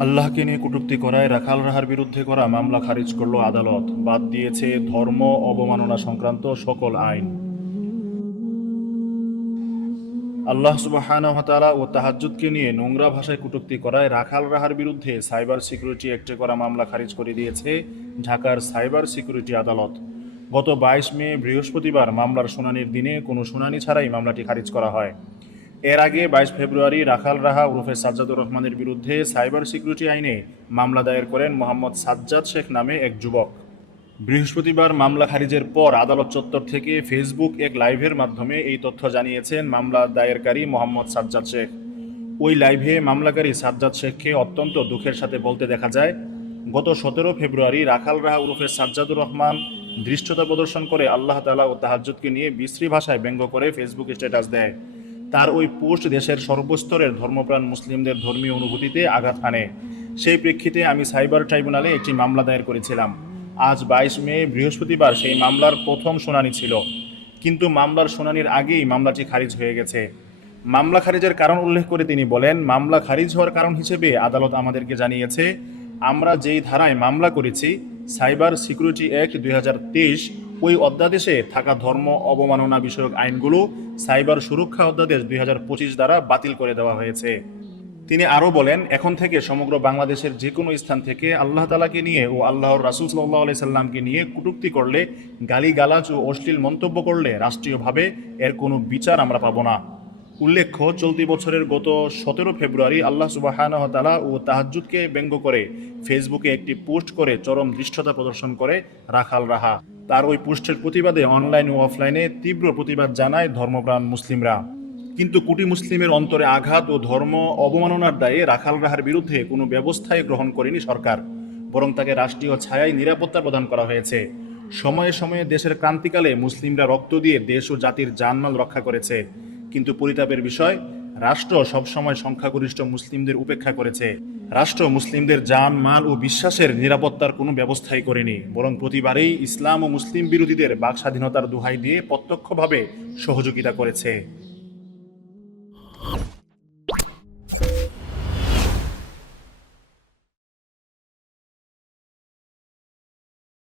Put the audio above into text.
আল্লাহকে নিয়ে কটূক্তি করায় রাখাল রাহার বিরুদ্ধে করা মামলা খারিজ করল আদালত, বাদ দিয়েছে ধর্ম অবমাননা সংক্রান্ত সকল আইন। আল্লাহ সুবহানাহু ওয়া তাআলা ও তাহাজ্জুদকে নিয়ে নোংরা ভাষায় কটূক্তি করায় রাখাল রাহার বিরুদ্ধে সাইবার সিকিউরিটি অ্যাক্টে করা মামলা খারিজ করে দিয়েছে ঢাকার সাইবার সিকিউরিটি আদালত। গত 22 মে বৃহস্পতিবার মামলার শুনানির দিনে কোনো শুনানি ছাড়াই মামলাটি খারিজ করা হয়। এর আগে 22 ফেব্রুয়ারি রাখাল রাহা ওরফে সাজ্জাদুর রহমানের বিরুদ্ধে সাইবার সিকিউরিটি আইনে মামলা দায়ের করেন মোহাম্মদ সাজ্জাদ শেখ নামে এক যুবক। বৃহস্পতিবার মামলা খারিজের পর আদালত চত্বর থেকে ফেসবুক এক লাইভের মাধ্যমে এই তথ্য জানিয়েছেন মামলা দায়েরকারী মোহাম্মদ সাজ্জাদ শেখ। ওই লাইভে মামলাকারী সাজ্জাদ শেখকে অত্যন্ত দুঃখের সাথে বলতে দেখা যায়, গত 17 ফেব্রুয়ারি রাখাল রাহা ওরফে সাজ্জাদুর রহমান ধৃষ্টতা প্রদর্শন করে আল্লাহ তাআলা ও তাহাজ্জুদকে নিয়ে বিশ্রী ভাষায় ব্যঙ্গ করে ফেসবুকে স্ট্যাটাস দেয়। তার ওই পোস্ট দেশের সর্বস্তরের ধর্মপ্রাণ মুসলিমদের ধর্মীয় অনুভূতিতে আঘাত হানে। সেই প্রেক্ষিতে আমি সাইবার ট্রাইব্যুনালে একটি মামলা দায়ের করেছিলাম। আজ 22 মে বৃহস্পতিবার সেই মামলার প্রথম শুনানি ছিল, কিন্তু মামলার শুনানির আগেই মামলাটি খারিজ হয়ে গেছে। মামলা খারিজের কারণ উল্লেখ করে তিনি বলেন, মামলা খারিজ হওয়ার কারণ হিসেবে আদালত আমাদেরকে জানিয়েছে, আমরা যেই ধারায় মামলা করেছি সাইবার সিকিউরিটি অ্যাক্ট 2023 ওই অধ্যাদেশে থাকা ধর্ম অবমাননা বিষয়ক আইনগুলো সাইবার সুরক্ষা অধ্যাদেশ 2025 দ্বারা বাতিল করে দেওয়া হয়েছে। তিনি আরও বলেন, এখন থেকে সমগ্র বাংলাদেশের যে কোনো স্থান থেকে আল্লাহ তাআলাকে নিয়ে ও আল্লাহর রাসূল সাল্লাল্লাহু আলাইহি সাল্লামকে নিয়ে কটূক্তি করলে, গালিগালাজ ও অশ্লীল মন্তব্য করলে রাষ্ট্রীয়ভাবে এর কোনো বিচার আমরা পাব না। উল্লেখ্য, চলতি বছরের গত 17 ফেব্রুয়ারি আল্লাহ সুবহানাহু ওয়া তাআলা ও তাহাজ্জুদকে ব্যঙ্গ করে ফেসবুকে একটি পোস্ট করে চরম ধৃষ্টতা প্রদর্শন করে রাখাল রাহা। তার ওই পোস্টের প্রতিবাদে অনলাইন ও অফলাইনে তীব্র প্রতিবাদ জানায় ধর্মপ্রাণ মুসলিমরা। কিন্তু কোটি মুসলিমের অন্তরে আঘাত ও ধর্ম অবমাননার দায়ে রাখাল রাহার বিরুদ্ধে কোনো ব্যবস্থাই গ্রহণ করেনি সরকার, বরং তাকে রাষ্ট্রীয় ছায়ায় নিরাপত্তা প্রদান করা হয়েছে। সময়ে সময়ে দেশের ক্রান্তিকালে মুসলিমরা রক্ত দিয়ে দেশ ও জাতির জানমাল রক্ষা করেছে, কিন্তু পরিতাপের বিষয়, রাষ্ট্র সবসময় সংখ্যাগরিষ্ঠ মুসলিমদের উপেক্ষা করেছে। রাষ্ট্র মুসলিমদের জান মাল ও বিশ্বাসের নিরাপত্তার কোনো ব্যবস্থাই করেনি, বরং প্রতিবারেই ইসলাম ও মুসলিম বিরোধীদের বাক স্বাধীনতার দোহাই দিয়ে প্রত্যক্ষভাবে সহযোগিতা করেছে।